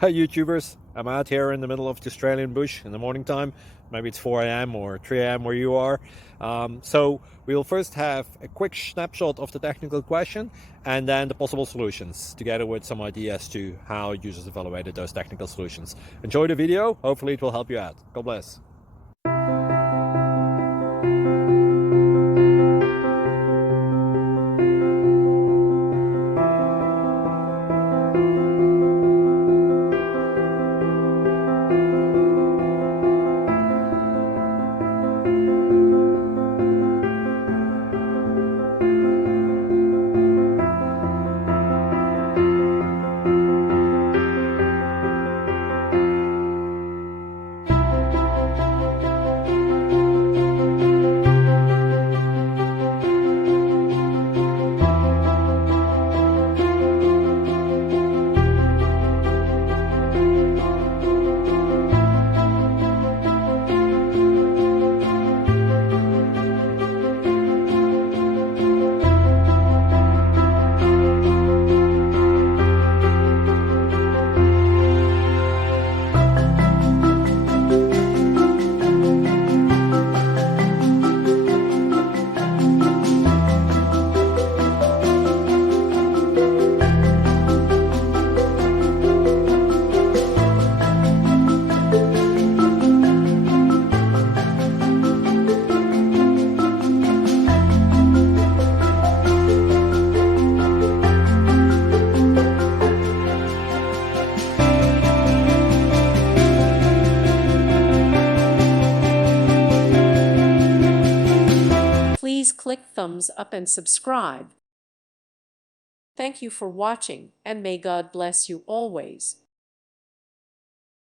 Hey YouTubers, I'm out here in the middle of the Australian bush in the morning time. Maybe it's 4 a.m. or 3 a.m. where you are. So we will first have a quick snapshot of the technical question and then the possible solutions, together with some ideas to how users evaluated those technical solutions. Enjoy the video, hopefully it will help you out. God bless. Please click thumbs up and subscribe. Thank you for watching, and may God bless you always.